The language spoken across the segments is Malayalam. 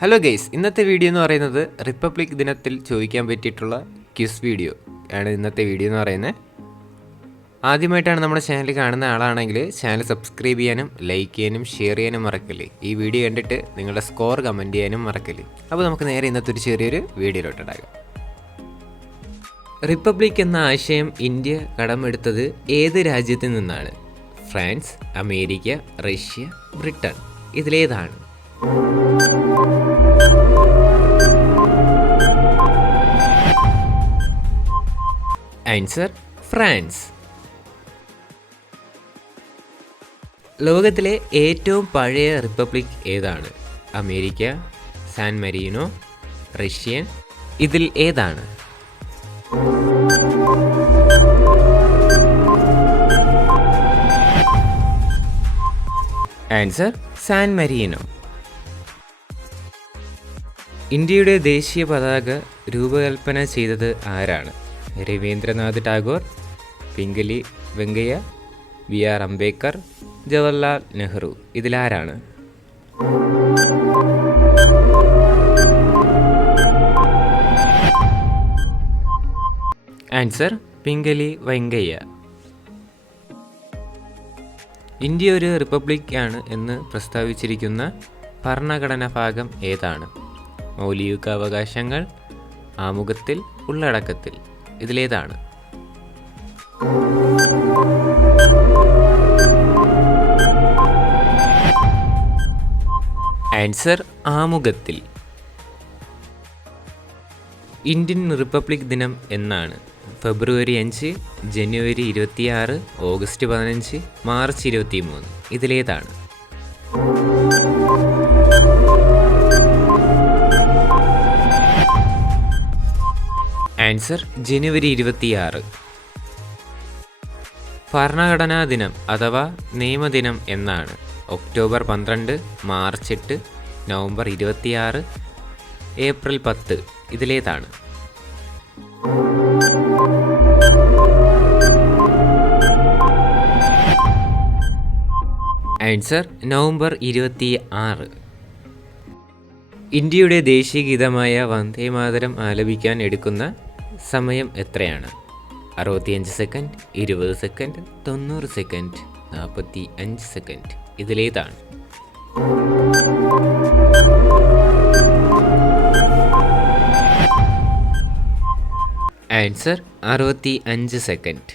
ഹലോ ഗെയ്സ്, ഇന്നത്തെ വീഡിയോ എന്ന് പറയുന്നത് റിപ്പബ്ലിക് ദിനത്തിൽ ചോദിക്കാൻ പറ്റിയിട്ടുള്ള ക്വിസ് വീഡിയോ ആണ്. ഇന്നത്തെ വീഡിയോ എന്ന് പറയുന്നത് ആദ്യമായിട്ടാണ് നമ്മുടെ ചാനൽ കാണുന്ന ആളാണെങ്കിൽ ചാനൽ സബ്സ്ക്രൈബ് ചെയ്യാനും ലൈക്ക് ചെയ്യാനും ഷെയർ ചെയ്യാനും മറക്കല്ലേ. ഈ വീഡിയോ കണ്ടിട്ട് നിങ്ങളുടെ സ്കോർ കമൻറ്റ് ചെയ്യാനും മറക്കല്ലേ. അപ്പോൾ നമുക്ക് നേരെ ഇന്നത്തെ ഒരു ചെറിയൊരു വീഡിയോയിലോട്ടുണ്ടാകാം. റിപ്പബ്ലിക് എന്ന ആശയം ഇന്ത്യ കടമെടുത്തത് ഏത് രാജ്യത്തിൽ നിന്നാണ്? France, America, Russia, Britain. ഇതിലേതാണ്? Answer France. ലോകത്തിലെ ഏറ്റവും പഴയ റിപ്പബ്ലിക് ഏതാണ്? America, San Marino, Russian. ഇതിൽ ഏതാണ്? Answer San Marino. ഇന്ത്യയുടെ ദേശീയ പതാക രൂപകൽപ്പന ചെയ്തത് ആരാണ്? രവീന്ദ്രനാഥ് ടാഗോർ, പിംഗലി വെങ്കയ്യ, ബി.ആർ. അംബേദ്കർ, ജവഹർലാൽ നെഹ്റു. ഇതിലാരാണ്? ആൻസർ പിംഗലി വെങ്കയ്യ. ഇന്ത്യ ഒരു റിപ്പബ്ലിക് ആണ് എന്ന് പ്രസ്താവിച്ചിരിക്കുന്ന ഭരണഘടനാ ഭാഗം ഏതാണ്? മൗലികാവകാശങ്ങൾ, ആമുഖത്തിൽ, ഉള്ളടക്കത്തിൽ. ഇതിലേതാണ്? ആൻസർ ആമുഖത്തിൽ. ഇന്ത്യൻ റിപ്പബ്ലിക് ദിനം എന്നാണ്? ഫെബ്രുവരി 5, ജനുവരി 26, ഓഗസ്റ്റ് 15, മാർച്ച് 23. ഇതിലേതാണ്? ആൻസർ ജനുവരി 26. ഭരണഘടനാ ദിനം അഥവാ നിയമദിനം എന്നാണ്? October 12, March 8, November 26, April 10. ഇതിലേതാണ്? Answer November 26. ഇന്ത്യയുടെ ദേശീയ ഗീതമായ വന്ദേമാതരം ആലപിക്കാൻ എടുക്കുന്ന സമയം എത്രയാണ്? 65 സെക്കൻഡ്, 20 സെക്കൻഡ്, 90 സെക്കൻഡ്, 45 സെക്കൻഡ്. ഇതിലേതാണ്? Answer 65 second.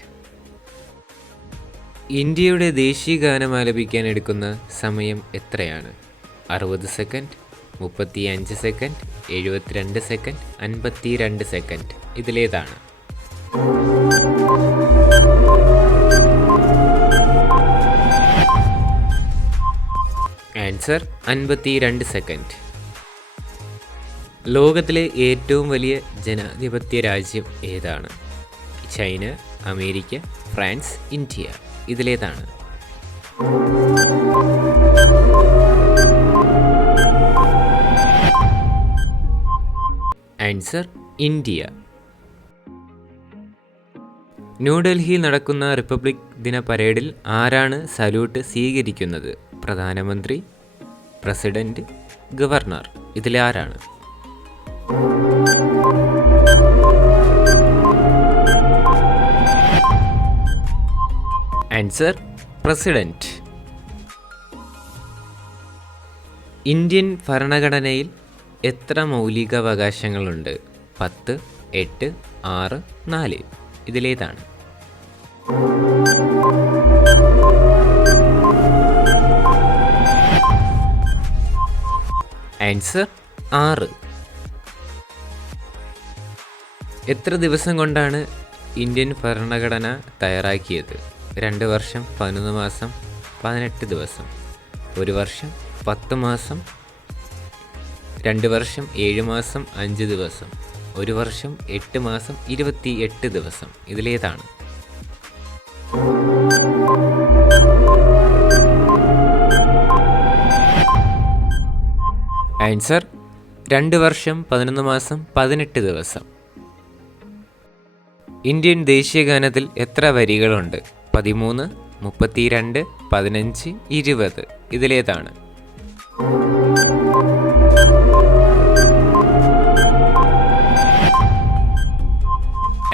ഇന്ത്യയുടെ ദേശീയ ഗാനം ആലപിക്കാൻ എടുക്കുന്ന സമയം എത്രയാണ്? 60 സെക്കൻഡ്, 35 സെക്കൻഡ്, 72 സെക്കൻഡ്, 52 സെക്കൻഡ്. ഇതിലേതാണ്? Answer 52 second. ലോകത്തിലെ ഏറ്റവും വലിയ ജനാധിപത്യ രാജ്യം ഏതാണ്? China, America, France, India. ഇതിലേതാണ്? Answer India. ന്യൂഡൽഹിയിൽ നടക്കുന്ന റിപ്പബ്ലിക് ദിന പരേഡിൽ ആരാണ് സല്യൂട്ട് സ്വീകരിക്കുന്നത്? പ്രധാനമന്ത്രി, പ്രസിഡന്റ്, ഗവർണർ. ഇതിലാരാണ്? Answer president. ഇന്ത്യൻ ഭരണഘടനയിൽ എത്ര മൗലികാവകാശങ്ങളുണ്ട്? 10, 8, 6, 4. ഇതിലേതാണ്? ആൻസർ 6. എത്ര ദിവസം കൊണ്ടാണ് ഇന്ത്യൻ ഭരണഘടന തയ്യാറാക്കിയത്? 2 വർഷം, 11 മാസം, 18 ദിവസം. 1 വർഷം, 10 മാസം. 2 വർഷം, 7 മാസം, 5 ദിവസം. 1 വർഷം, 8 മാസം, 28 ദിവസം. ഇതിലേതാണ്? ആൻസർ 2 വർഷം, 11 മാസം, 18 ദിവസം. ഇന്ത്യൻ ദേശീയ ഗാനത്തിൽ എത്ര വരികളുണ്ട്? 13, 32, 15, 20. ഇതിലേതാണ്?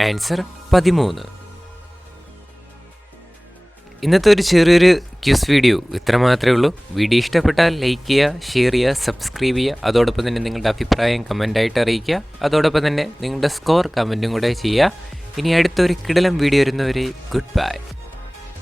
ആൻസർ 13. ഇന്നത്തെ ഒരു ചെറിയൊരു ക്യൂസ് വീഡിയോ ഇത്ര മാത്രമേ ഉള്ളൂ. വീഡിയോ ഇഷ്ടപ്പെട്ടാൽ ലൈക്ക് ചെയ്യുക, ഷെയർ ചെയ്യുക, സബ്സ്ക്രൈബ് ചെയ്യുക. അതോടൊപ്പം തന്നെ നിങ്ങളുടെ അഭിപ്രായം കമൻ്റായിട്ട് അറിയിക്കുക. അതോടൊപ്പം തന്നെ നിങ്ങളുടെ സ്കോർ കമൻറ്റും കൂടെ ചെയ്യുക. ഇനി അടുത്തൊരു കിടിലം വീഡിയോ വരുന്നവരെ ഗുഡ് ബൈ.